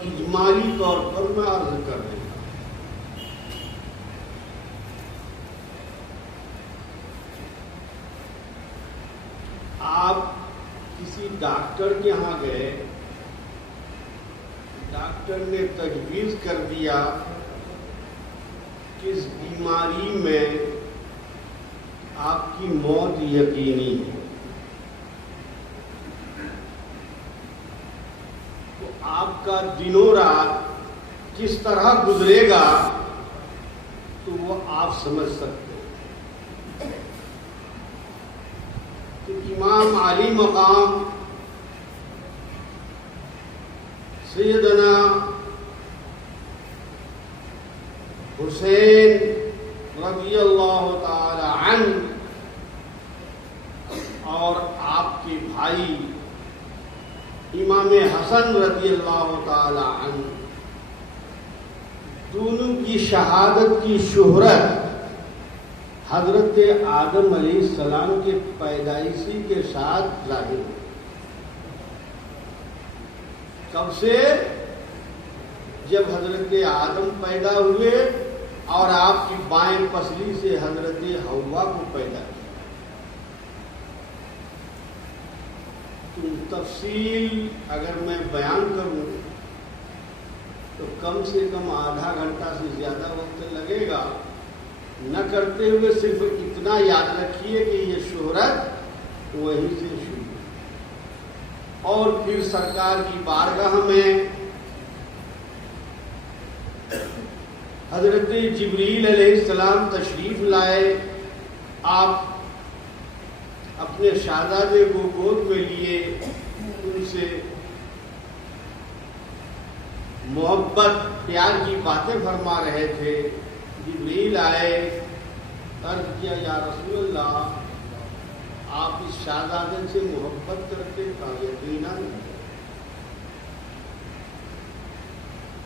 اجمالی طور پر میں عرض کر دوں گا۔ آپ کسی ڈاکٹر کے ہاں گئے، ڈاکٹر نے تجویز کر دیا کہ اس بیماری میں آپ کی موت یقینی ہے، تو آپ کا دن و رات کس طرح گزرے گا تو وہ آپ سمجھ سکتے ہیں۔ تو امام عالی مقام سیدنا حسین رضی اللہ تعالی عنہ اور آپ کے بھائی امام حسن رضی اللہ تعالی عنہ، دونوں کی شہادت کی شہرت حضرت آدم علیہ السلام کے پیدائشی کے ساتھ ظاہر ہوئی۔ کب سے؟ جب حضرت آدم پیدا ہوئے اور آپ کی بائیں پسلی سے حضرت حوا کو پیدا کیا۔ تو تفصیل اگر میں بیان کروں تو کم سے کم آدھا گھنٹہ سے زیادہ وقت لگے گا، نہ کرتے ہوئے صرف اتنا یاد رکھیے کہ یہ شہرت وہیں سے شروع، اور پھر سرکار کی بارگاہ میں حضرت جبریل علیہ السلام تشریف لائے، آپ اپنے شہزادے کو گود میں لیے، ان سے محبت پیار کی باتیں فرما رہے تھے۔ جبریل آئے، عرض کیا یا رسول اللہ آپ اس شہزادے سے محبت کرتے؟ کہا یقیناً۔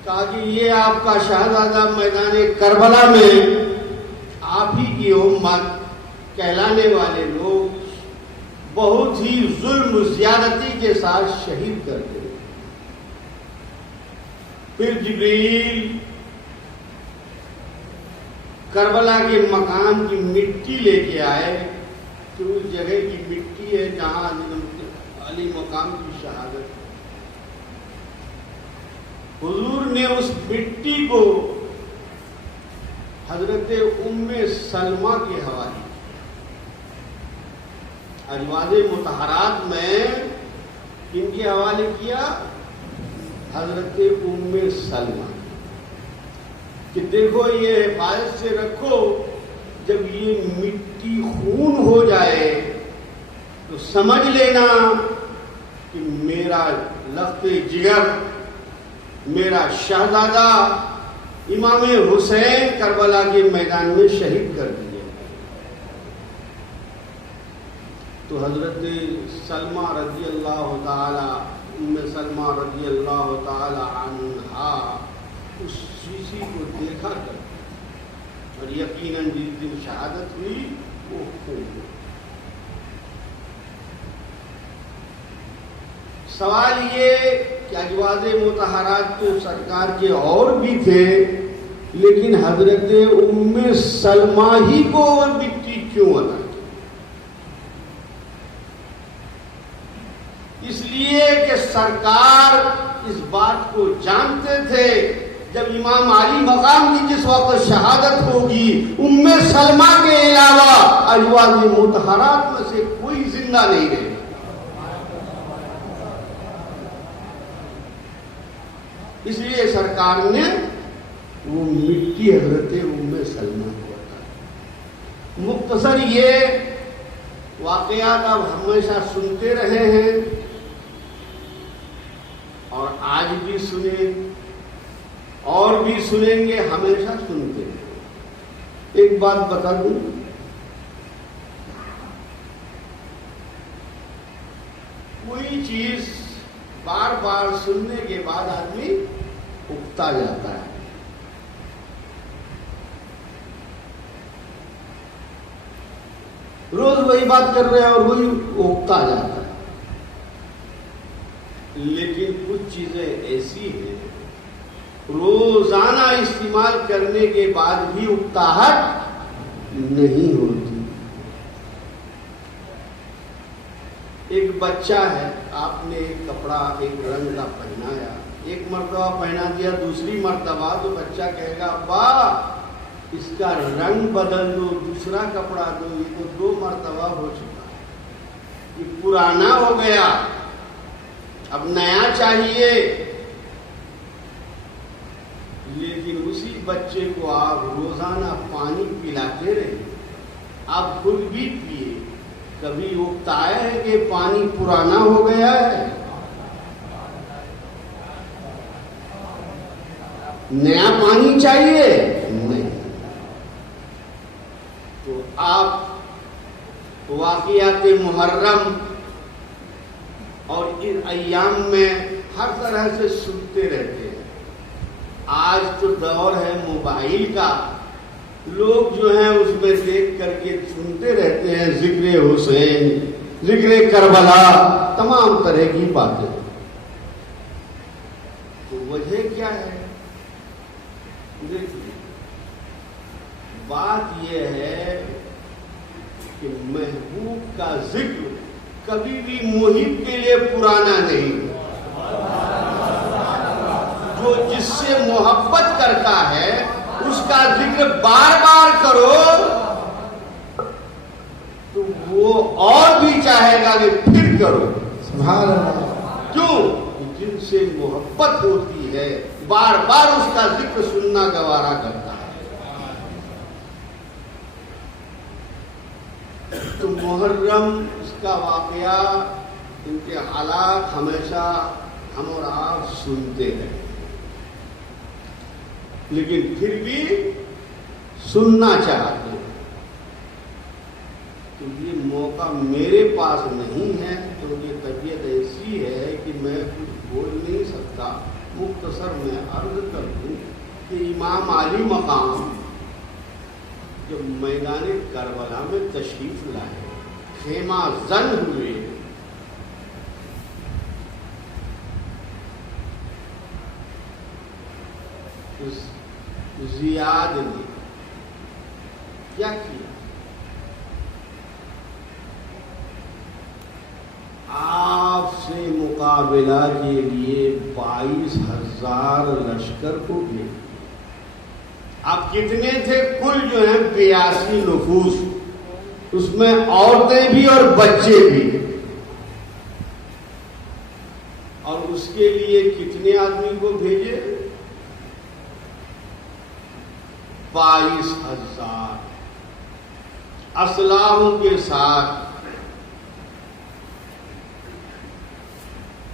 کہا کہ یہ آپ کا شہزادہ میدان کربلا میں آپ ہی کی امت کہلانے والے لوگ بہت ہی ظلم و زیادتی کے ساتھ شہید کر گئے۔ پھر جبریل کربلا کے مقام کی مٹی لے کے آئے کہ اس جگہ کی مٹی ہے جہاں علی مقام کی شہادت ہے۔ حضور نے اس مٹی کو حضرت ام سلمہ کے حوالے کیا۔ ازواج مطہرات میں کن کے حوالے کیا؟ حضرت ام سلمہ، کہ دیکھو یہ حفاظت سے رکھو، جب یہ مٹی خون ہو جائے تو سمجھ لینا کہ میرا لخت جگر، میرا شہزادہ امام حسین کربلا کے میدان میں شہید کر دیا۔ تو حضرت سلمہ رضی اللہ تعالی، ام سلمہ رضی اللہ تعالی عنہا اس شیشی کو دیکھا کر، اور یقیناً جس دن شہادت ہوئی وہ خون ہوئی۔ سوال یہ کہ ازواج مطہرات تو سرکار کے اور بھی تھے، لیکن حضرت ام سلمہ ہی کو وہ مٹی کیوں عطا کی؟ اس لیے کہ سرکار اس بات کو جانتے تھے جب امام علی مقام کی جس وقت شہادت ہوگی، ام سلمہ کے علاوہ ازواج مطہرات میں سے کوئی زندہ نہیں رہے۔ اس لیے سرکار نے وہ مٹی حضرت ام سلمہ کو عطا کی۔ مختصر یہ واقعات آپ ہمیشہ سنتے رہے ہیں اور آج بھی سنیں اور بھی سنیں گے، ہمیشہ سنتے ہیں۔ ایک بات بتا دوں، کوئی چیز بار بار سننے کے بعد آدمی اکتا جاتا ہے۔ روز وہی بات کر رہے ہیں اور وہی اکتا جاتا ہے۔ لیکن کچھ چیزیں ایسی ہیں روزانہ استعمال کرنے کے بعد بھی اکتاہٹ نہیں ہوتی. ایک بچہ ہے، آپ نے ایک کپڑا ایک رنگ کا پہنایا، ایک مرتبہ پہنا دیا، دوسری مرتبہ تو بچہ کہے گا ابا اس کا رنگ بدل دو، دوسرا کپڑا دو، یہ تو 2 مرتبہ ہو چکا ہے، یہ پرانا ہو گیا، اب نیا چاہیے. لیکن اسی بچے کو آپ روزانہ پانی پلاتے رہے، آپ خود بھی پیے، کبھی اکتایا ہے کہ پانی پرانا ہو گیا ہے؟ نیا پانی چاہیے؟ نہیں. تو آپ واقعات محرم اور ان ایام میں ہر طرح سے سنتے رہتے ہیں. آج تو دور ہے موبائل کا، لوگ جو ہیں اس میں دیکھ کر کے سنتے رہتے ہیں ذکر حسین، ذکر کربلا، تمام طرح کی باتیں. تو وجہ کیا ہے؟ دیکھیے، بات یہ ہے کہ محبوب کا ذکر کبھی بھی محب کے لیے پرانا نہیں. جو جس سے محبت کرتا ہے اس کا ذکر بار بار کرو تو وہ اور بھی چاہے گا کہ پھر کرو. سبحان اللہ. کیوں؟ جن سے محبت ہوتی ہے بار بار اس کا ذکر سننا گوارا کرتا ہے. تو محرم، اس کا واقعہ، ان کے حالات ہمیشہ ہم اور آپ سنتے ہیں، لیکن پھر بھی سننا چاہتے ہیں. تو یہ موقع میرے پاس نہیں ہے کیونکہ طبیعت ایسی ہے کہ میں کچھ بول نہیں سکتا. مختصر میں عرض کر دوں کہ امام علی مقام جب میدان کربلا میں تشریف لائے، خیمہ زن ہوئے، زیاد نے کیا کیا؟ آپ سے مقابلہ کے لیے 22,000 لشکر کو بھیج. اب کتنے تھے کل جو ہیں 82 نفوس، اس میں عورتیں بھی اور بچے بھی. اور اس کے لیے کتنے آدمی کو بھیجے؟ 22,000 اسلحوں کے ساتھ.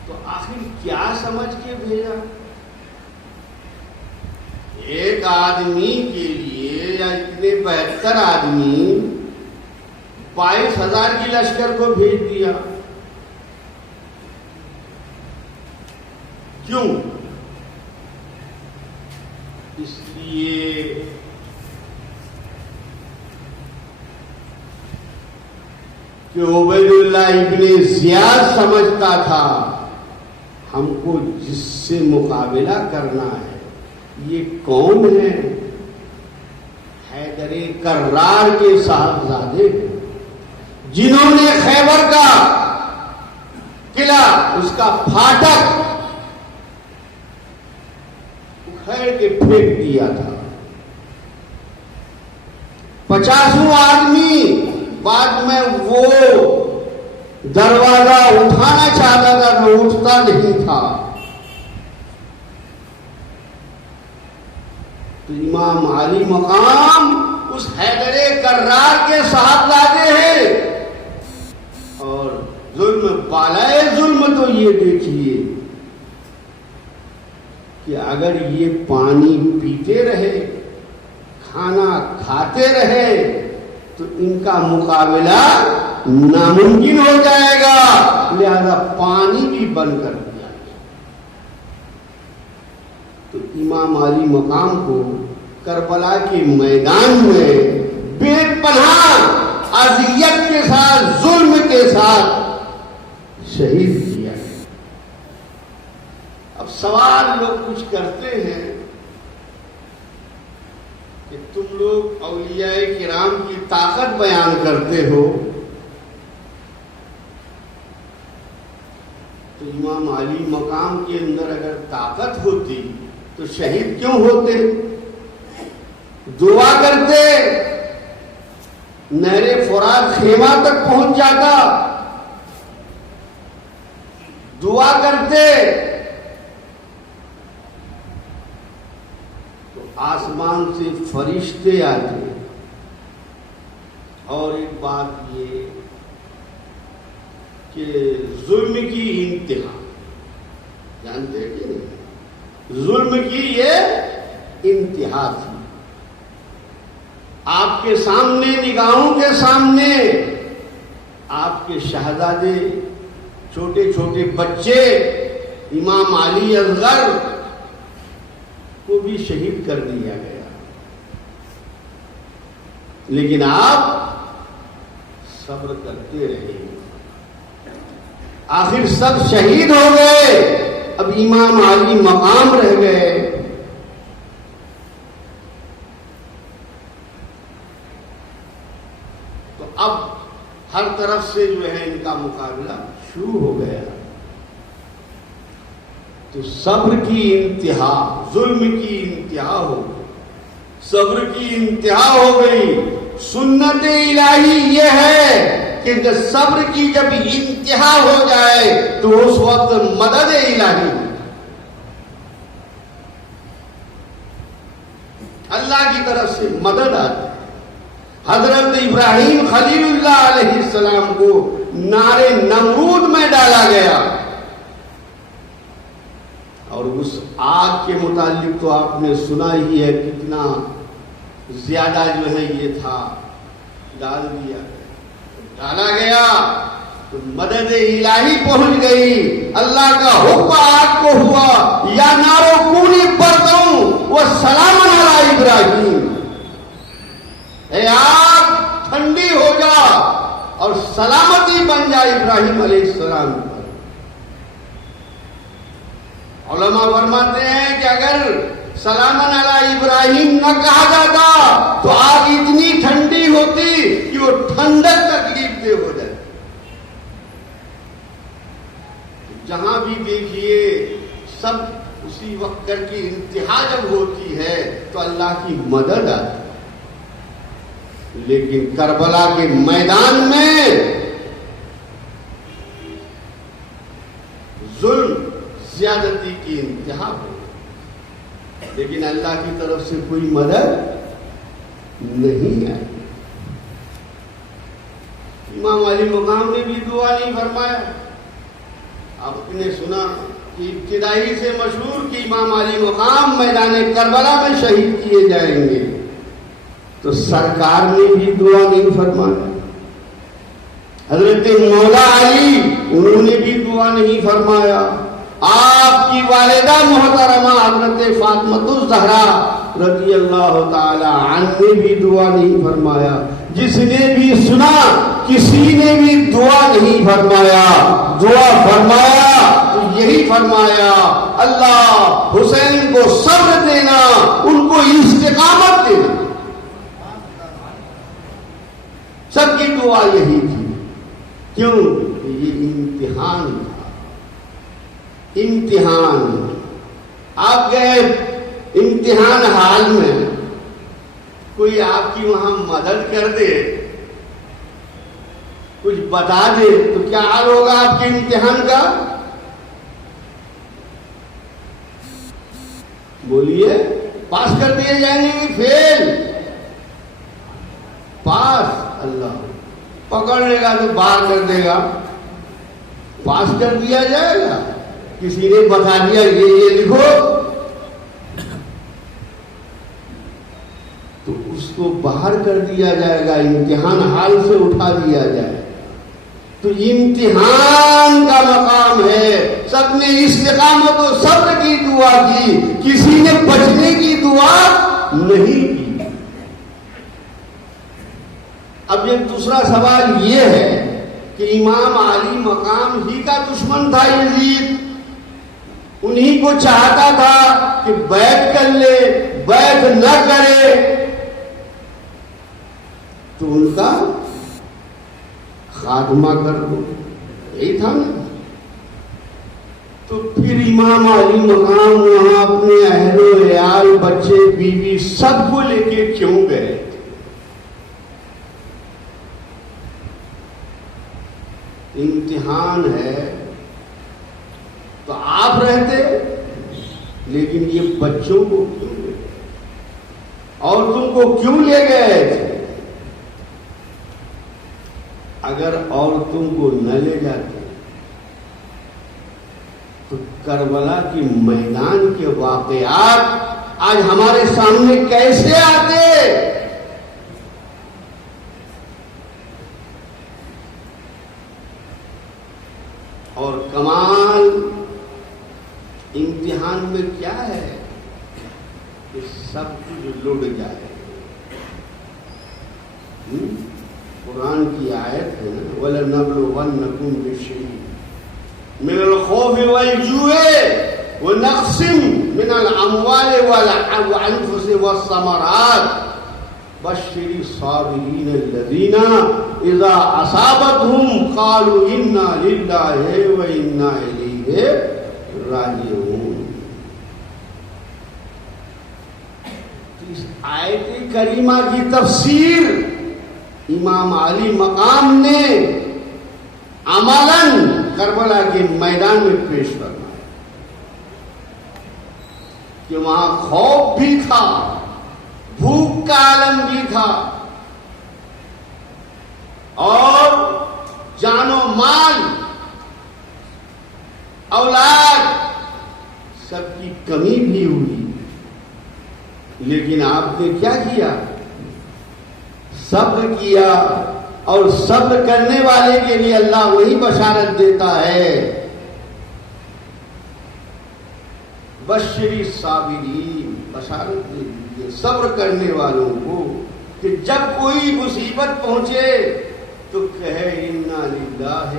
تو آخر کیا سمجھ کے بھیجا؟ ایک آدمی کے لیے یا اتنے 72 آدمی 22,000 کی لشکر کو بھیج دیا. کیوں؟ اس لیے کہ عبید اللہ ابن زیاد سمجھتا تھا ہم کو جس سے مقابلہ کرنا ہے یہ کون ہے؟ حیدر کرار کے صاحبزادے جنہوں نے خیبر کا قلعہ، اس کا پھاٹک اکھیڑ کے پھینک دیا تھا. 50 آدمی بعد میں وہ دروازہ اٹھانا چاہتا تھا تو اٹھتا نہیں تھا. تو امام علی مقام اس حیدر کرار کے صاحبزادے ہیں. اور ظلم بالائے ظلم تو یہ دیکھیے کہ اگر یہ پانی پیتے رہے، کھانا کھاتے رہے تو ان کا مقابلہ ناممکن ہو جائے گا. لہذا پانی بھی بند کر دیا. تو امام علی مقام کو کربلا کے میدان میں بے پناہ اذیت کے ساتھ، ظلم کے ساتھ شہید کیا. اب سوال لوگ کچھ کرتے ہیں کہ تم لوگ اولیاء کرام کی طاقت بیان کرتے ہو، تو امام علی مقام کے اندر اگر طاقت ہوتی تو شہید کیوں ہوتے؟ دعا کرتے، نہر فرات خیمہ تک پہنچ جاتا، دعا کرتے تو آسمان سے فرشتے آتے۔ اور ایک بات یہ کہ ظلم کی انتہا، جانتے ہیں کہ نہیں؟ ظلم کی یہ انتہا تھی۔ آپ کے سامنے، نگاہوں کے سامنے، آپ کے شہزادے، چھوٹے چھوٹے بچے، امام علی اصغر کو بھی شہید کر دیا گیا، لیکن آپ صبر کرتے رہے۔ آخر سب شہید ہو گئے، اب امام علی مقام رہ گئے۔ تو اب ہر طرف سے جو ہے ان کا مقابلہ شروع ہو گیا۔ تو صبر کی انتہا، ظلم کی انتہا ہو گئی، صبر کی انتہا ہو گئی۔ سنت الہی یہ ہے کہ صبر کی جب انتہا ہو جائے تو اس وقت مدد الہی، اللہ کی طرف سے مدد آتی۔ حضرت ابراہیم خلیل اللہ علیہ السلام کو نار نمرود میں ڈالا گیا، اور اس آگ کے متعلق تو آپ نے سنا ہی ہے، کتنا زیادہ جو ہے یہ تھا، ڈال دیا، ڈالا گیا تو مدد الہی پہنچ گئی۔ اللہ کا حکم آگ کو ہوا، یا نارو کونی بردوں وسلام علی ابراہیم، اے آگ ٹھنڈی ہو جا اور سلامتی بن جائے ابراہیم علیہ السلام پر۔ علماء فرماتے ہیں کہ اگر سلامن علی ابراہیم نہ کہا جاتا تو آگ اتنی ٹھنڈی ہوتی کہ وہ ٹھنڈک تکلیف دہ ہو جاتی۔ جہاں بھی دیکھیے سب اسی وقت کی انتہا جب ہوتی ہے تو اللہ کی مدد آتی۔ لیکن کربلا کے میدان میں ظلم، زیادتی کی انتہا ہو، لیکن اللہ کی طرف سے کوئی مدد نہیں آئی۔ امام علی مقام نے بھی دعا نہیں فرمایا۔ آپ نے سنا کہ ابتدائی سے مشہور کہ امام علی مقام میدان کربلا میں شہید کیے جائیں گے، تو سرکار نے بھی دعا نہیں فرمایا۔ حضرت مولا علی، انہوں نے بھی دعا نہیں فرمایا۔ آپ کی والدہ محترمہ حضرت فاطمہ الزہرا رضی اللہ تعالی عنہ نے بھی دعا نہیں فرمایا۔ جس نے بھی سنا کسی نے بھی دعا نہیں فرمایا۔ دعا فرمایا تو یہی فرمایا، اللہ حسین کو صبر دینا، ان کو استقامت دینا۔ سب کی دعا یہی تھی۔ کیوں؟ یہ امتحان تھا، امتحان۔ آپ گئے امتحان حال میں، کوئی آپ کی وہاں مدد کر دے، کچھ بتا دے، تو کیا حال ہوگا آپ کے امتحان کا؟ بولیے، پاس کر دیے جائیں گے کہ فیل؟ پاس۔ اللہ پکڑ لے گا تو باہر کر دے گا، پاس کر دیا جائے گا۔ کسی نے بتا دیا یہ لکھو تو اس کو باہر کر دیا جائے گا، امتحان حال سے اٹھا دیا جائے۔ تو امتحان کا مقام ہے۔ سب نے استقامت و صبر کی دعا کی، کسی نے بچنے کی دعا نہیں کی۔ اب ایک دوسرا سوال یہ ہے کہ امام علی مقام ہی کا دشمن تھا یزید، انہی کو چاہتا تھا کہ بیعت کر لے، بیعت نہ کرے تو ان کا خاتمہ کر دو، یہی تھا نا۔ تو پھر امام علی مقام وہاں اپنے اہل و عیال، بچے بیوی سب کو لے کے کیوں گئے تھے؟ امتحان ہے تو آپ رہتے، لیکن یہ بچوں کو کیوں لے گئے اور تم کو کیوں لے گئے تھے؟ اگر عورتوں کو نہ لے جاتے تو کربلا کے میدان کے واقعات آج ہمارے سامنے کیسے آتے؟ اور کمال امتحان میں کیا ہے کہ سب کچھ لٹ جائے۔ قرآن کی آیت ہے نا، وَلَنَبْلُوَنَّكُمْ بِشَيْءٍ مِنَ الْخَوْفِ وَالْجُوعِ وَنَقْصٍ مِنَ الْأَمْوَالِ وَالْأَنفُسِ وَالثَّمَرَاتِ بَشِّرِ الصَّابِرِينَ الَّذِينَ إِذَا أَصَابَتْهُمْ قَالُوا إِنَّا لِلَّهِ وَإِنَّا إِلَيْهِ راجعون۔ اس آیت کریمہ کی تفسیر امام علی مقام نے عملاً کربلا کے میدان میں پیش کرنا ہے کہ وہاں خوف بھی تھا، بھوک کا عالم بھی تھا، اور جان و مال، اولاد سب کی کمی بھی ہوئی، لیکن آپ نے کیا کیا؟ صبر کیا، اور صبر کرنے والے کے لیے اللہ وہی بشارت دیتا ہے، بشری صابرین، بشارت دے دیجیے صبر کرنے والوں کو کہ جب کوئی مصیبت پہنچے تو کہے انا للہ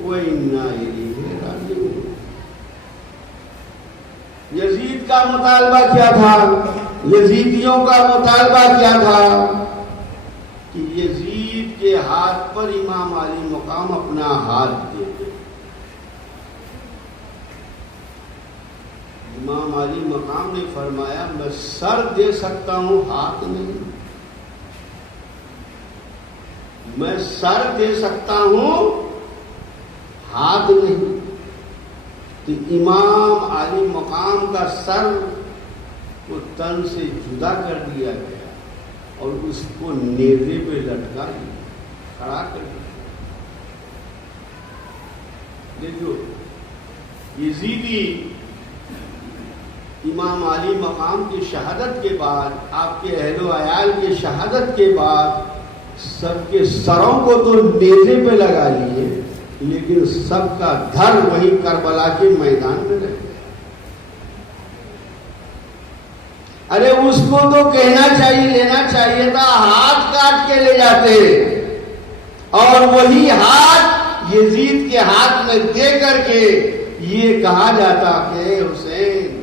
وانا الیہ راجعون۔ یزید کا مطالبہ کیا تھا؟ یزیدیوں کا مطالبہ کیا تھا کہ یزید کے ہاتھ پر امام علی مقام اپنا ہاتھ دے دے۔ امام علی مقام نے فرمایا میں سر دے سکتا ہوں، ہاتھ نہیں، میں سر دے سکتا ہوں، ہاتھ نہیں۔ تو امام علی مقام کا سر کو تن سے جدا کر دیا گیا اور اس کو نیزے پہ لٹکا دیا، کھڑا کر دیا۔ دیکھو یزیدی امام علی مقام کی شہادت کے بعد، آپ کے اہل و عیال کی شہادت کے بعد سب کے سروں کو تو نیزے پہ لگا لیے، لیکن سب کا گھر وہی کربلا کے میدان میں رہ گیا۔ ارے اس کو تو کہنا چاہیے، لینا چاہیے تھا، ہاتھ کاٹ کے لے جاتے، اور وہی ہاتھ یزید کے ہاتھ میں دے کر کے یہ کہا جاتا کہ حسین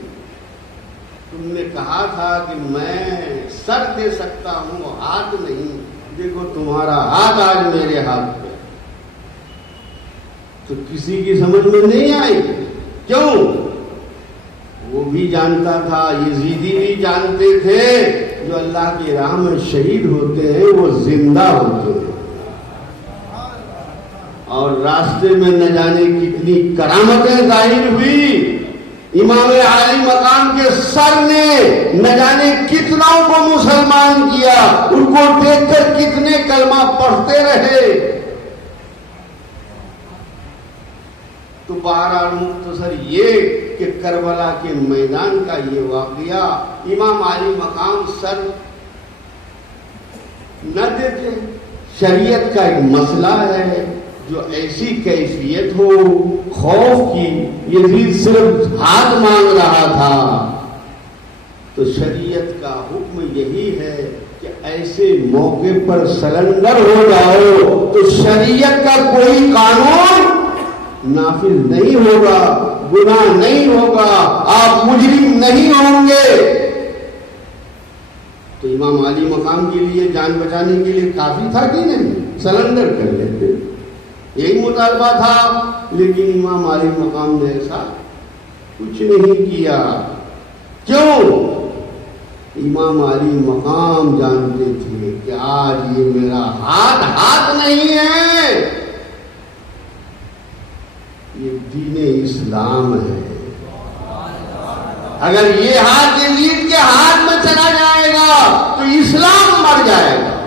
تم نے کہا تھا کہ میں سر دے سکتا ہوں، ہاتھ نہیں، دیکھو تمہارا ہاتھ آج میرے ہاتھ پہ۔ تو کسی کی سمجھ میں نہیں آئی، کیوں؟ وہ بھی جانتا تھا، یزیدی بھی جانتے تھے، جو اللہ کی راہ میں شہید ہوتے ہیں وہ زندہ ہوتے ہیں، اور راستے میں نہ جانے کتنی کرامتیں ظاہر ہوئی۔ امام علی مقام کے سر نے نہ جانے کتنوں کو مسلمان کیا، ان کو دیکھ کر کتنے کلمہ پڑھتے رہے۔ تو بہرحال مختصر یہ کہ کربلا کے میدان کا یہ واقعہ، امام علی مقام سر نہ دیتے، شریعت کا ایک مسئلہ ہے، جو ایسی کیفیت ہو خوف کی، یزید صرف ہاتھ مانگ رہا تھا، تو شریعت کا حکم یہی ہے کہ ایسے موقع پر سرنڈر ہو جاؤ تو شریعت کا کوئی قانون نافذ نہیں ہوگا، گناہ نہیں ہوگا، آپ مجرم نہیں ہوں گے۔ تو امام علی مقام کے لیے جان بچانے کے لیے کافی تھا کہ نہیں؟ سرنڈر کر لیتے، یہی مطالبہ تھا۔ لیکن امام علی مقام نے ایسا کچھ نہیں کیا۔ کیوں؟ امام علی مقام جانتے تھے کہ آج یہ میرا ہاتھ نہیں ہے، یہ دین اسلام ہے۔ اگر یہ ہاتھ یزید کے ہاتھ میں چلا جائے گا تو اسلام مر جائے گا۔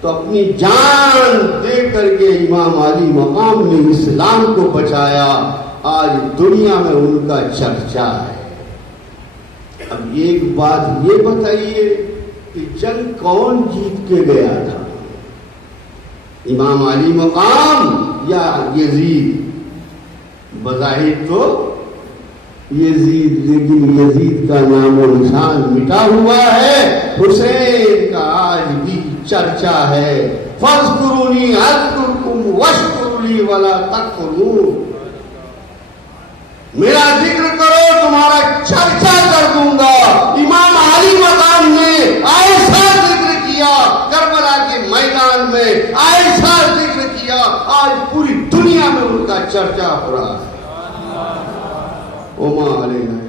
تو اپنی جان دے کر کے امام علی مقام نے اسلام کو بچایا۔ آج دنیا میں ان کا چرچا ہے۔ اب ایک بات یہ بتائیے کہ جنگ کون جیت کے گیا تھا، امام علی مقام یا یزید؟ بظاہر تو یزید، لیکن یزید کا نام و نشان مٹا ہوا ہے۔ حسین کا آج بھی چرچا ہے۔ فاذکرونی اذکرکم واشکروا لی ولا تکفرون۔ میرا ذکر کرو، تمہارا چرچا کر دوں گا۔ امام علی مقام نے ایسا ذکر کیا کربلا کے میدان میں، ایسا ذکر کیا، آج پوری دنیا میں ان کا چرچا ہو رہا ہے۔ وما علینا